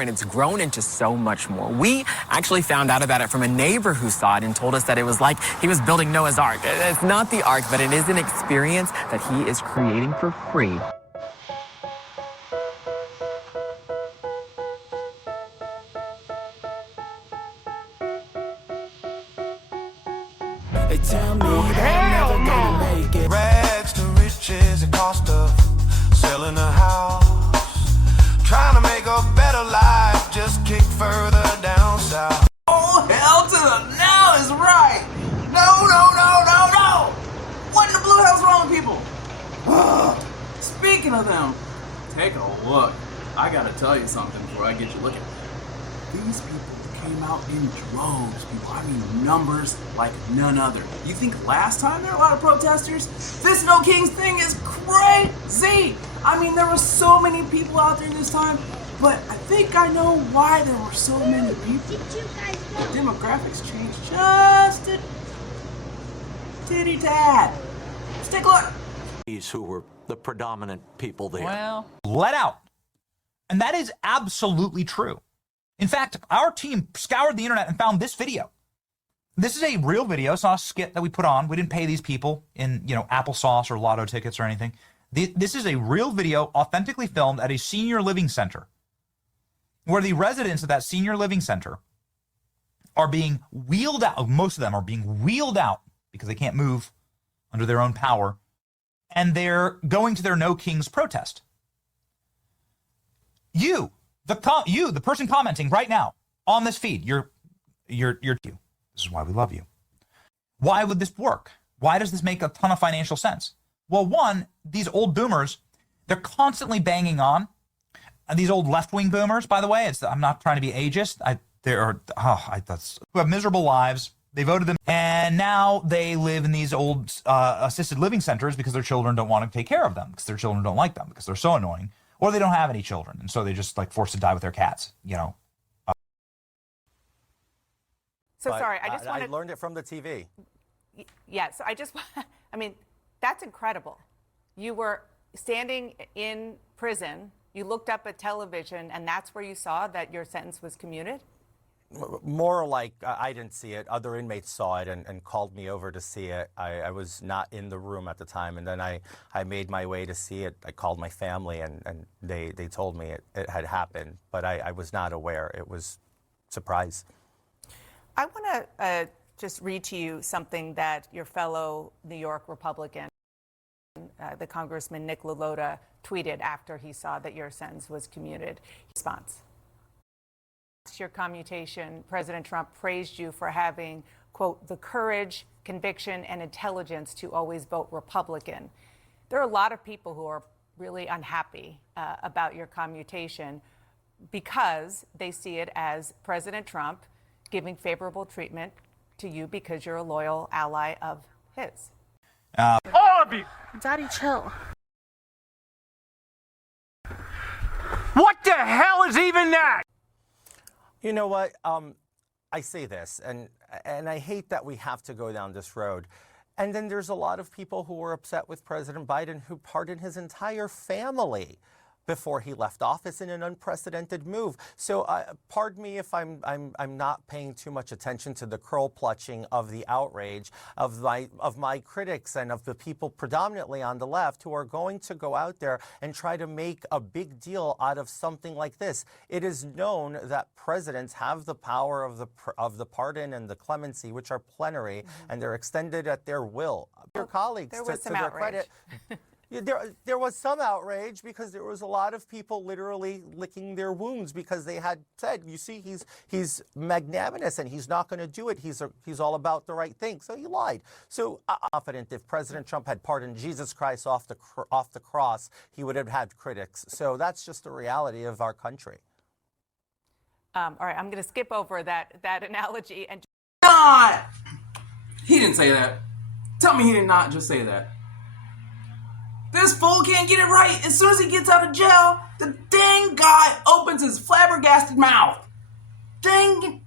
and it's grown into so much more. We actually found out about it from a neighbor who saw it and told us that it was like he was building Noah's Ark. It's not the Ark, but it is an experience that he is creating for free. They tell me that I'm never gonna make it. Rags to riches, the cost of selling a house. Trying to make a better life, just kick further down south. Oh, hell to the now is right. No, no, no, no, no. What in the blue hell's wrong with people? Ugh. Speaking of them, take a look. I gotta tell you something before I get you looking. These people came out in droves, people. I mean, numbers like none other. You think last time there were a lot of protesters? This No Kings thing is crazy. I mean, there were so many people out there this time, but I think I know why there were so many people. Did you guys know? The demographics changed just a titty tad. Let's take a look. These who were the predominant people there. Well, let out. And that is absolutely true. In fact, our team scoured the internet and found this video. This is a real video. It's not a skit that we put on. We didn't pay these people in, applesauce or lotto tickets or anything. This is a real video authentically filmed at a senior living center where the residents of that senior living center are being wheeled out. Most of them are being wheeled out because they can't move under their own power. And they're going to their No Kings protest. The person commenting right now on this feed, you're you. This is why we love you. Why would this work? Why does this make a ton of financial sense? Well, one, these old boomers, they're constantly banging on. And these old left-wing boomers, by the way, I'm not trying to be ageist. Who have miserable lives. They voted them, and now they live in these old assisted living centers because their children don't want to take care of them, because their children don't like them, because they're so annoying. Or they don't have any children, and so they just forced to die with their cats, So But, sorry, I just wanted... I learned it from the TV. Yeah, so I mean, that's incredible. You were standing in prison, you looked up at television, and that's where you saw that your sentence was commuted? More like I didn't see it. Other inmates saw it and called me over to see it. I was not in the room at the time, and then I made my way to see it. I called my family, and they told me it had happened, but I was not aware. It was a surprise. I want to just read to you something that your fellow New York Republican, the Congressman Nick LaLota, tweeted after he saw that your sentence was commuted. Response. Your commutation, President Trump praised you for having, quote, the courage, conviction, and intelligence to always vote Republican. There are a lot of people who are really unhappy about your commutation because they see it as President Trump giving favorable treatment to you because you're a loyal ally of his. All of you! Daddy, chill. What the hell is even that? You know what? I say this, and I hate that we have to go down this road. And then there's a lot of people who were upset with President Biden who pardoned his entire family before he left office in an unprecedented move. So pardon me if I'm not paying too much attention to the curl clutching of the outrage of my critics and of the people predominantly on the left who are going to go out there and try to make a big deal out of something like this. It is known that presidents have the power of the pardon and the clemency, which are plenary, and they're extended at their will. Your colleagues, there was to some their outrage. credit. There was some outrage because there was a lot of people literally licking their wounds because they had said, you see, he's magnanimous and he's not going to do it. He's all about the right thing. So he lied. So I'm confident if President Trump had pardoned Jesus Christ off the cross, he would have had critics. So that's just the reality of our country. All right, I'm going to skip over that analogy and. God! He didn't say that. Tell me he did not just say that. This fool can't get it right. As soon as he gets out of jail, the dang guy opens his flabbergasted mouth. Dang.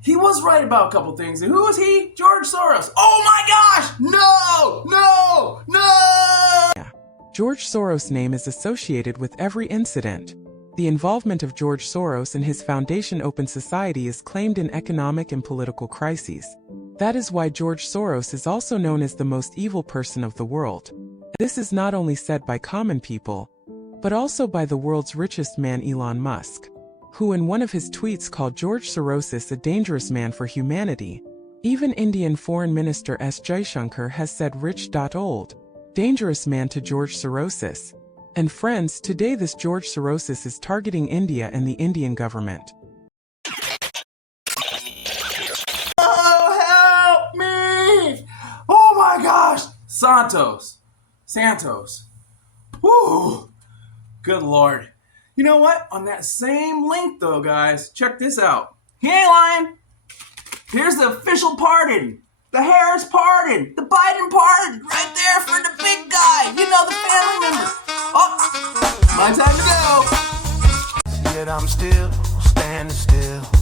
He was right about a couple things. And who was he? George Soros. Oh my gosh! No! No! No! George Soros' name is associated with every incident. The involvement of George Soros and his foundation Open Society is claimed in economic and political crises. That is why George Soros is also known as the most evil person of the world. This is not only said by common people, but also by the world's richest man Elon Musk, who in one of his tweets called George Soros a dangerous man for humanity. Even Indian Foreign Minister S. Jaishankar has said rich.old, dangerous man to George Soros. And friends, today this George Soros is targeting India and the Indian government. Oh, help me! Oh my gosh! Santos. Whew. Good Lord. You know what? On that same link though, guys, check this out. He ain't lying. Here's the official pardon. The Harris pardon. The Biden pardon. Right there for the big guy. You know, the family member. Oh, my time to go. Yet I'm still standing still.